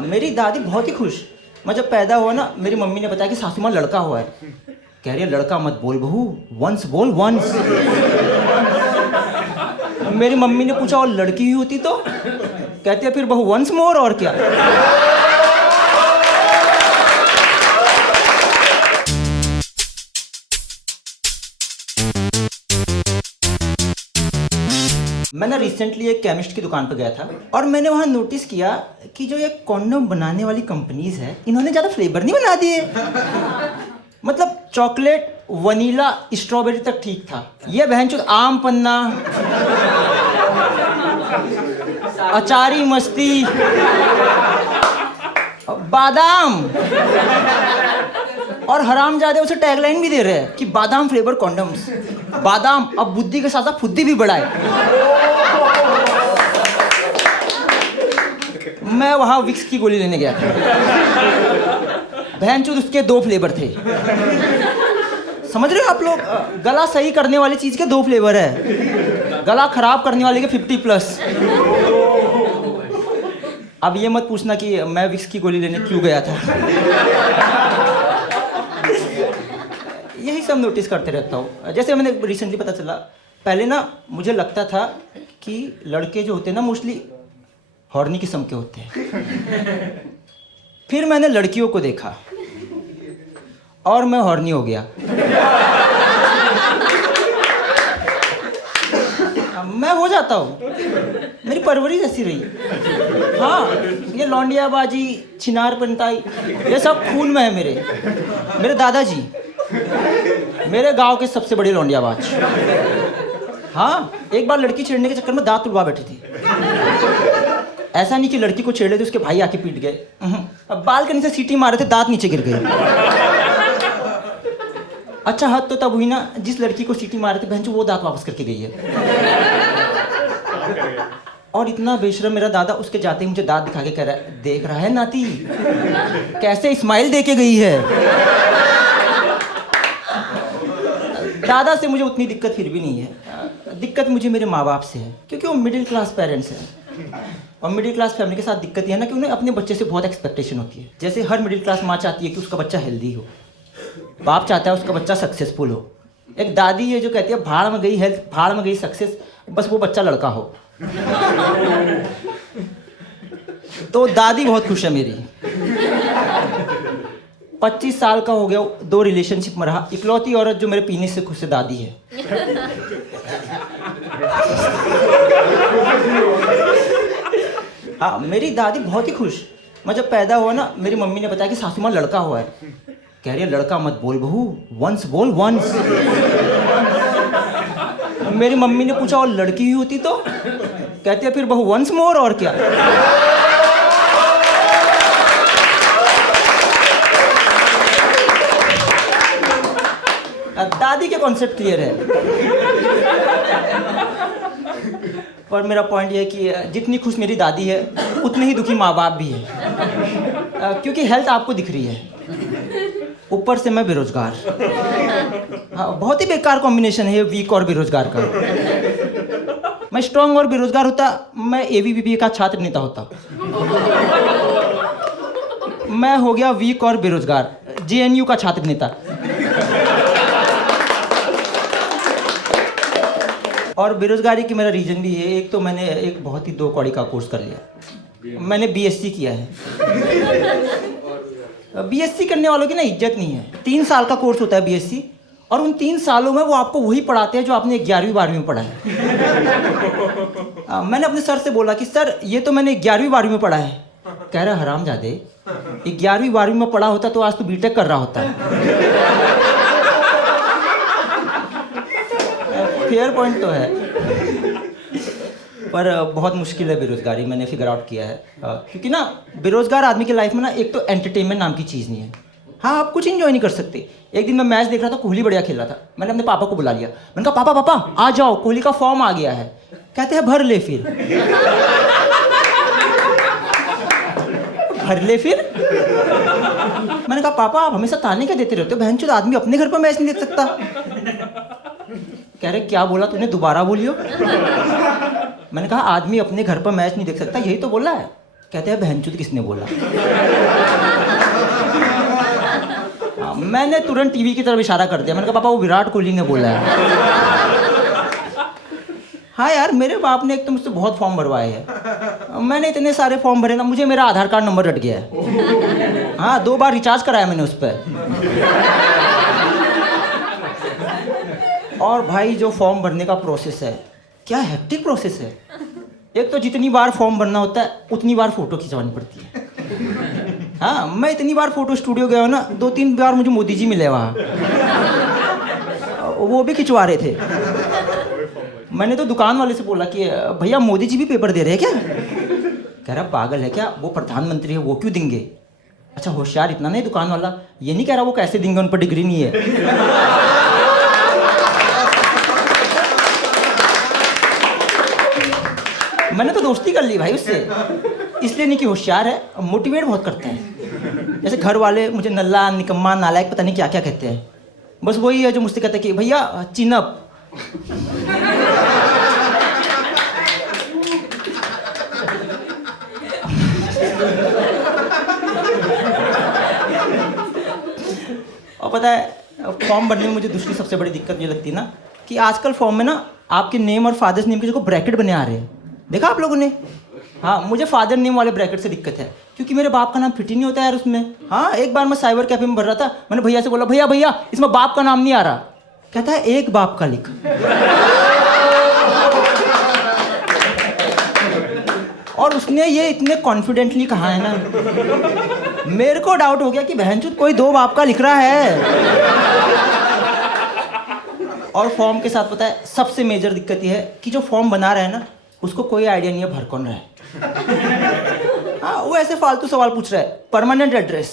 मेरी दादी बहुत ही खुश। मैं जब पैदा हुआ ना, मेरी मम्मी ने बताया कि सासू माँ लड़का हुआ है। कह रही है लड़का मत बोल बहू, वंस बोल वंस। मेरी मम्मी ने पूछा और लड़की ही होती तो? कहती है फिर बहू वंस मोर, और क्या। मैं ना रिसेंटली एक केमिस्ट की दुकान पर गया था और मैंने वहाँ नोटिस किया कि जो ये कॉन्डोम बनाने वाली कंपनीज है, इन्होंने ज़्यादा फ्लेवर नहीं बना दिए। मतलब चॉकलेट, वनीला, स्ट्रॉबेरी तक ठीक था। ये बहनचोद आम पन्ना, अचारी मस्ती, बादाम, और हरामजादे उसे टैगलाइन भी दे रहे हैं कि बादाम फ्लेवर कॉन्डम्स। बादाम अब बुद्धि के साथ साथ फुद्दी भी बढ़ाए। मैं वहां विक्स की गोली लेने गया था। बहनचोद उसके 2 फ्लेवर थे। समझ रहे हो आप लोग? गला सही करने वाली चीज के 2 फ्लेवर है, गला खराब करने वाले के 50+। अब ये मत पूछना कि मैं विक्स की गोली लेने क्यों गया था। यही सब नोटिस करते रहता हूँ। जैसे मैंने रिसेंटली पता चला, पहले ना मुझे लगता था कि लड़के जो होते हैं ना मोस्टली हॉर्नी किस्म के होते हैं। फिर मैंने लड़कियों को देखा और मैं हॉर्नी हो गया। मैं हो जाता हूँ, मेरी परवरिश ऐसी रही। हाँ, ये लौंडियाबाजी, छिनार पंताई, ये सब खून में है मेरे दादाजी मेरे गांव के सबसे बड़े लौंडियाबाज। हाँ, एक बार लड़की छेड़ने के चक्कर में दांत उड़वा बैठी थी। ऐसा नहीं कि लड़की को छेड़े थे उसके भाई आके पीट गए। अब बालकनी से सीटी मारे थे, दांत नीचे गिर गए। अच्छा हद तो तब हुई ना जिस लड़की को सीटी मारे थे बहनचोद वो दांत वापस करके गई है। और इतना बेशरम मेरा दादा, उसके जाते ही मुझे दांत दिखा के कह रहा है, देख रहा है नाती कैसे स्माइल दे के गई है। दादा से मुझे उतनी दिक्कत फिर भी नहीं है। दिक्कत मुझे मेरे माँ बाप से है, क्योंकि वो मिडिल क्लास पेरेंट्स हैं। और मिडिल क्लास फैमिली के साथ दिक्कत यह है ना कि उन्हें अपने बच्चे से बहुत एक्सपेक्टेशन होती है। जैसे हर मिडिल क्लास माँ चाहती है कि उसका बच्चा हेल्दी हो, बाप चाहता है उसका बच्चा सक्सेसफुल हो। एक दादी है जो कहती है भाड़ में गई हेल्थ, भाड़ में गई सक्सेस, बस वो बच्चा लड़का हो। तो दादी बहुत खुश है मेरी। 25 साल का हो गया, 2 रिलेशनशिप में रहा, इकलौती औरत जो मेरे पीने से खुश है दादी है। हाँ, मेरी दादी बहुत ही खुश। मैं जब पैदा हुआ ना, मेरी मम्मी ने बताया कि सासू माँ लड़का हुआ है। कह रही है लड़का मत बोल बहू, वंस बोल वंस। मेरी मम्मी ने पूछा और लड़की ही होती तो? कहती है फिर बहू वंस मोर, और क्या। दादी के कॉन्सेप्ट क्लियर है। पर मेरा पॉइंट ये है कि जितनी खुश मेरी दादी है उतने ही दुखी माँ बाप भी है। क्योंकि हेल्थ आपको दिख रही है, ऊपर से मैं बेरोजगार। हाँ, बहुत ही बेकार कॉम्बिनेशन है ये, वीक और बेरोजगार का। मैं स्ट्रांग और बेरोजगार होता, मैं एबीवीपी का छात्र नेता होता। मैं हो गया वीक और बेरोजगार, जेएनयू का छात्र नेता। और बेरोजगारी की मेरा रीजन भी है। एक तो मैंने एक बहुत ही 2 कौड़ी का कोर्स कर लिया। मैंने बीएससी किया है। बीएससी करने वालों की ना इज्जत नहीं है। 3 साल का कोर्स होता है बीएससी, और उन 3 सालों में वो आपको वही पढ़ाते हैं जो आपने 11वीं-12वीं में पढ़ा है। मैंने अपने सर से बोला कि सर ये तो मैंने 11वीं-12वीं में पढ़ा है। कह रहा हरामजादे, 11वीं-12वीं में पढ़ा होता तो आज तो बीटेक कर रहा होता। फेयर पॉइंट तो है, पर बहुत मुश्किल है बेरोजगारी, मैंने फिगर आउट किया है। क्योंकि ना बेरोजगार आदमी की लाइफ में ना एक तो एंटरटेनमेंट नाम की चीज़ नहीं है। हाँ, आप कुछ एंजॉय नहीं कर सकते। एक दिन मैं मैच देख रहा था, कोहली बढ़िया खेल रहा था। मैंने अपने पापा को बुला लिया। मैंने कहा पापा आ जाओ, कोहली का फॉर्म आ गया है। कहते हैं भर ले फिर। भर ले फिर। मैंने कहा पापा आप हमेशा ताने क्या देते रहते हो, बहनचोद आदमी अपने घर पर मैच नहीं देख सकता। कह रहे क्या बोला तूने, दोबारा बोलियो। मैंने कहा आदमी अपने घर पर मैच नहीं देख सकता, यही तो बोला है। कहते हैं बहनचोद किसने बोला? मैंने तुरंत टीवी की तरफ इशारा कर दिया, मैंने कहा पापा वो विराट कोहली ने बोला है। हाँ यार, मेरे बाप ने एक तो मुझसे बहुत फॉर्म भरवाए हैं, मैंने इतने सारे फॉर्म भरे ना, मुझे मेरा आधार कार्ड नंबर रट गया है। हाँ 2 बार रिचार्ज कराया मैंने उस पर। और भाई जो फॉर्म भरने का प्रोसेस है, क्या हेक्टिक प्रोसेस है। एक तो जितनी बार फॉर्म भरना होता है उतनी बार फोटो खिंचवानी पड़ती है। हाँ मैं इतनी बार फोटो स्टूडियो गया हूँ ना, 2-3 बार मुझे मोदी जी मिले वहाँ, वो भी खिंचवा रहे थे। मैंने तो दुकान वाले से बोला कि भैया मोदी जी भी पेपर दे रहे हैं क्या? कह रहा पागल है क्या, वो प्रधानमंत्री है, वो क्यों देंगे? अच्छा होशियार इतना नहीं दुकान वाला, ये नहीं कह रहा वो कैसे देंगे, उन पर डिग्री नहीं है। मैंने तो दोस्ती कर ली भाई उससे, इसलिए नहीं कि होशियार है, मोटिवेट बहुत करता है। जैसे घर वाले मुझे नल्ला, निकम्मा, नालायक पता नहीं क्या क्या कहते हैं, बस वही है जो मुझसे कहते हैं कि भैया चिनअप। और पता है फॉर्म भरने में मुझे दूसरी सबसे बड़ी दिक्कत ये लगती है ना कि आजकल फॉर्म में ना आपके नेम और फादर्स नेम के जो ब्रैकेट बने आ रहे हैं, देखा आप लोगों ने? हाँ मुझे फादर नेम वाले ब्रैकेट से दिक्कत है, क्योंकि मेरे बाप का नाम फिट ही नहीं होता यार उसमें। हाँ एक बार मैं साइबर कैफे में भर रहा था, मैंने भैया से बोला भैया भैया इसमें बाप का नाम नहीं आ रहा। कहता है एक बाप का लिख। और उसने ये इतने कॉन्फिडेंटली कहा है ना, मेरे को डाउट हो गया कि बहनचोद कोई 2 बाप का लिख रहा है। और फॉर्म के साथ पता है सबसे मेजर दिक्कत ये है कि जो फॉर्म बना रहा है ना उसको कोई आइडिया नहीं है भर कौन रहा है। हाँ वो ऐसे फालतू सवाल पूछ रहा है, परमानेंट एड्रेस,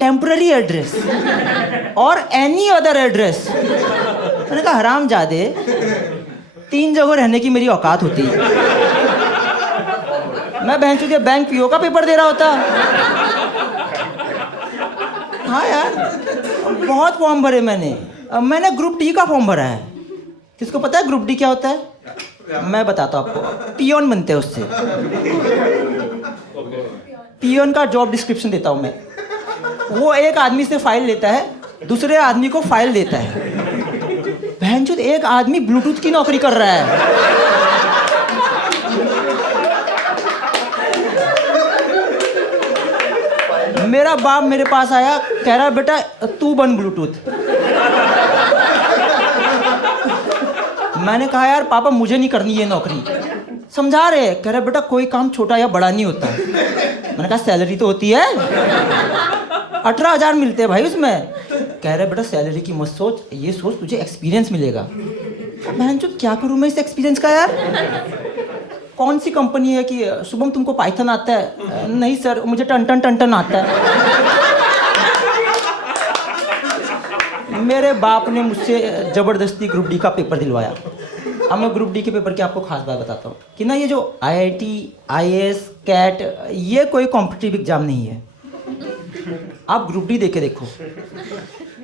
टेम्पररी एड्रेस और एनी अदर एड्रेस। मैंने कहा हरामजादे, 3 जगह रहने की मेरी औकात होती है, मैं बहनचोद बैंक पीओ का पेपर दे रहा होता। हाँ यार बहुत फॉर्म भरे मैंने ग्रुप डी का फॉर्म भरा है। किसको पता है ग्रुप डी क्या होता है? मैं बताता हूँ आपको, पियोन बनते हैं उससे। पियोन का जॉब डिस्क्रिप्शन देता हूँ मैं। वो एक आदमी से फाइल लेता है, दूसरे आदमी को फाइल देता है। बहनचोद एक आदमी ब्लूटूथ की नौकरी कर रहा है। मेरा बाप मेरे पास आया, कह रहा बेटा तू बन ब्लूटूथ। मैंने कहा यार पापा मुझे नहीं करनी ये नौकरी। समझा रहे, कह रहा बेटा कोई काम छोटा या बड़ा नहीं होता। मैंने कहा सैलरी तो होती है, 18,000 मिलते हैं भाई उसमें। कह रहे बेटा सैलरी की मत सोच, ये सोच तुझे एक्सपीरियंस मिलेगा। बहनचोद क्या करूँ मैं इस एक्सपीरियंस का यार? कौन सी कंपनी है कि शुभम तुमको पाइथन आता है? नहीं सर मुझे टन टन आता है। मेरे बाप ने मुझसे जबरदस्ती ग्रुप डी का पेपर दिलवाया। अब मैं ग्रुप डी के पेपर की आपको खास बात बताता हूँ कि ना ये जो IIT, IAS, कैट ये कोई कॉम्पिटिटिव एग्जाम नहीं है। आप ग्रुप डी देके देखो,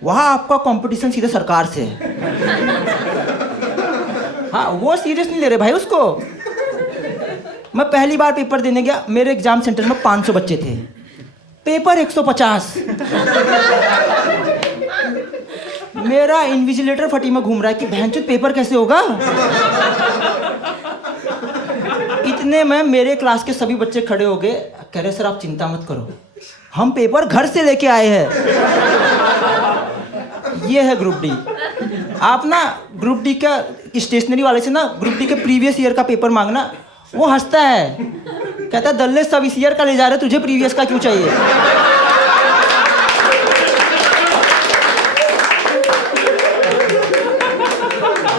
वहाँ आपका कंपटीशन सीधे सरकार से है। हाँ वो सीरियस नहीं ले रहे भाई उसको। मैं पहली बार पेपर देने गया, मेरे एग्जाम सेंटर में 500 बच्चे थे, पेपर 150। मेरा इन्विजिलेटर फटी में घूम रहा है कि बहनचोद पेपर कैसे होगा। इतने में मेरे क्लास के सभी बच्चे खड़े हो गए, कह रहे सर आप चिंता मत करो, हम पेपर घर से लेके आए हैं। ये है ग्रुप डी। आप ना ग्रुप डी का स्टेशनरी वाले से ना ग्रुप डी के प्रीवियस ईयर का पेपर मांगना, वो हंसता है, कहता है दल्ले सब इस ईयर का ले जा रहे, तुझे प्रीवियस का क्यों चाहिए?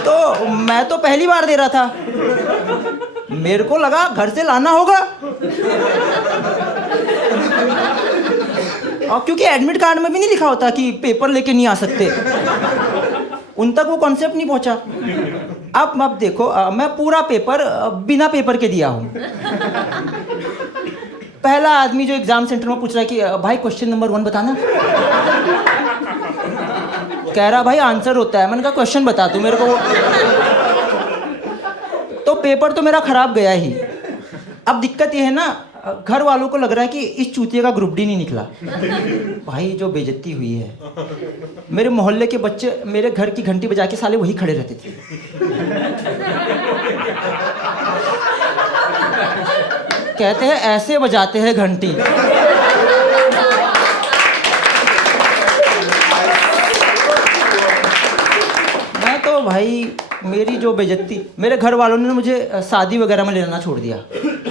तो मैं तो पहली बार दे रहा था, मेरे को लगा घर से लाना होगा। और क्योंकि एडमिट कार्ड में भी नहीं लिखा होता कि पेपर लेके नहीं आ सकते, उन तक वो कॉन्सेप्ट नहीं पहुंचा। अब देखो मैं पूरा पेपर बिना पेपर के दिया हूँ। पहला आदमी जो एग्जाम सेंटर में पूछ रहा है कि भाई क्वेश्चन नंबर 1 बताना, कह रहा भाई आंसर होता है। मैंने कहा क्वेश्चन बता तू मेरे को। तो पेपर तो मेरा खराब गया ही। अब दिक्कत ये है ना घर वालों को लग रहा है कि इस चूतिए का ग्रुप डी नहीं निकला। भाई जो बेइज्जती हुई है, मेरे मोहल्ले के बच्चे मेरे घर की घंटी बजा के साले वही खड़े रहते थे। कहते हैं ऐसे बजाते हैं घंटी। मैं तो भाई मेरी जो बेइज्जती, मेरे घर वालों ने मुझे शादी वगैरह में लेना छोड़ दिया।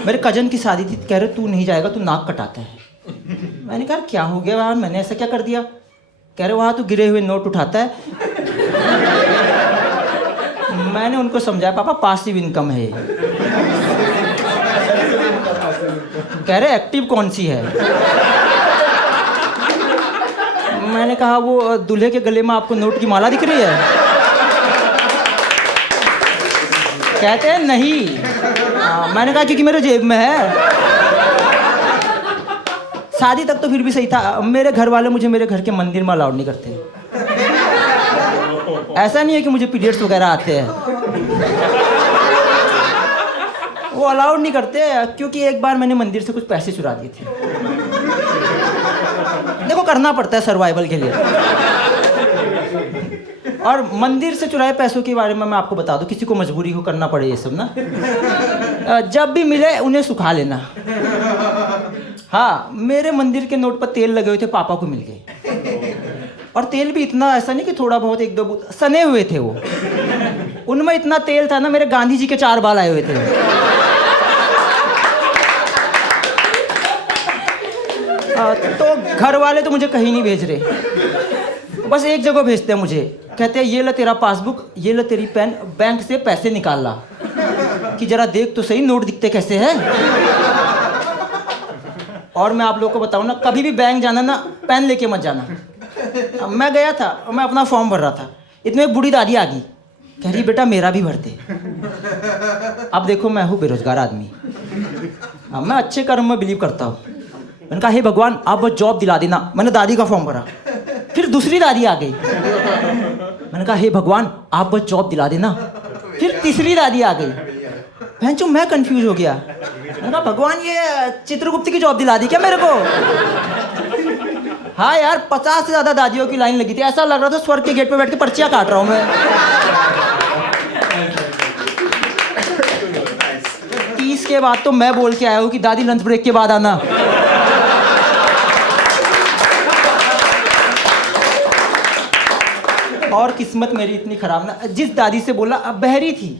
मेरे कजन की शादी थी, कह रहे तू नहीं जाएगा, तू नाक कटाता है। मैंने कहा क्या हो गया वहाँ, मैंने ऐसा क्या कर दिया? कह रहे वहाँ तू गिरे हुए नोट उठाता है। मैंने उनको समझाया पापा पासिव इनकम है। कह रहे एक्टिव कौन सी है? मैंने कहा वो दूल्हे के गले में आपको नोट की माला दिख रही है? कहते हैं नहीं। मैंने कहा क्योंकि मेरे जेब में है। शादी तक तो फिर भी सही था। मेरे घर वाले मुझे मेरे घर के मंदिर में अलाउड नहीं करते। ऐसा नहीं है कि मुझे पीरियड्स वगैरह आते हैं, वो अलाउड नहीं करते क्योंकि एक बार मैंने मंदिर से कुछ पैसे चुरा दिए थे। देखो करना पड़ता है सर्वाइवल के लिए। और मंदिर से चुराए पैसों के बारे में मैं आपको बता दूं, किसी को मजबूरी हो करना पड़े ये सब ना, जब भी मिले उन्हें सुखा लेना। हाँ, मेरे मंदिर के नोट पर तेल लगे हुए थे, पापा को मिल गए। और तेल भी इतना, ऐसा नहीं कि थोड़ा बहुत एक दो बूंद, सने हुए थे वो। उनमें इतना तेल था ना, मेरे गांधी जी के 4 बाल आए हुए थे। तो घर वाले तो मुझे कहीं नहीं भेज रहे, बस एक जगह भेजते हैं मुझे। कहते हैं ये ले तेरा पासबुक, ये ले तेरी पेन, बैंक से पैसे निकाल ला कि जरा देख तो सही नोट दिखते कैसे हैं। और मैं आप लोगों को बताऊं ना, कभी भी बैंक जाना ना, पेन लेके मत जाना। मैं गया था, मैं अपना फॉर्म भर रहा था, इतने एक बूढ़ी दादी आ गई, कह रही बेटा मेरा भी भरते। अब देखो मैं हूँ बेरोजगार आदमी, मैं अच्छे कर्म में बिलीव करता हूँ। मैंने कहा हे भगवान आप बस जॉब दिला देना। मैंने दादी का फॉर्म भरा, फिर दूसरी दादी आ गई, मैंने कहा हे भगवान आप बस जॉब दिला देना। फिर तीसरी दादी आ गई, भैंचो मैं कंफ्यूज हो गया। मैंने कहा भगवान ये चित्रगुप्त की जॉब दिला दी क्या मेरे को? हाँ यार 50 से ज्यादा दादियों की लाइन लगी थी, ऐसा लग रहा था स्वर्ग के गेट पे बैठ के पर्चियां काट रहा हूं मैं। 30 के बाद तो मैं बोल के आया हूँ कि दादी लंच ब्रेक के बाद आना। और किस्मत मेरी इतनी खराब ना, जिस दादी से बोला अब बहरी थी,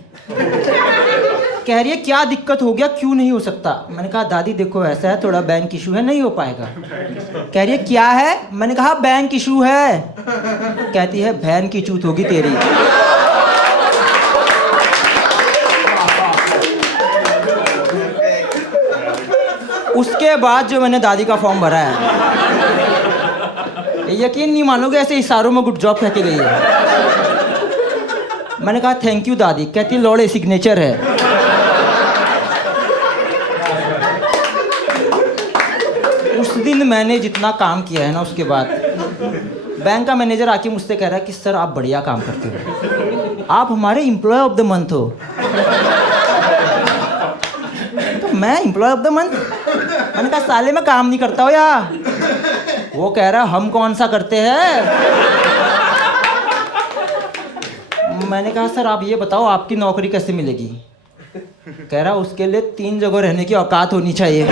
कह रही है क्या दिक्कत हो गया, क्यों नहीं हो सकता? मैंने कहा दादी देखो ऐसा है, थोड़ा बैंक इशू है, नहीं हो पाएगा। कह रही है क्या है? मैंने कहा बैंक इशू है। कहती है बहन की चूत होगी तेरी। उसके बाद जो मैंने दादी का फॉर्म भरा है, यकीन नहीं मानोगे ऐसे इशारों में गुड जॉब कह के गई है। मैंने कहा थैंक यू दादी। कहती लौड़े सिग्नेचर है। उस दिन मैंने जितना काम किया है ना, उसके बाद बैंक का मैनेजर आके मुझसे कह रहा है कि सर आप बढ़िया काम करते हो, आप हमारे एम्प्लॉय ऑफ द मंथ हो। तो मैं एम्प्लॉय ऑफ द मंथ? मैंने कहा साले में काम नहीं करता हो यार। वो कह रहा हम कौन सा करते हैं। मैंने कहा सर आप ये बताओ आपकी नौकरी कैसे मिलेगी? कह रहा उसके लिए 3 जगह रहने की औकात होनी चाहिए।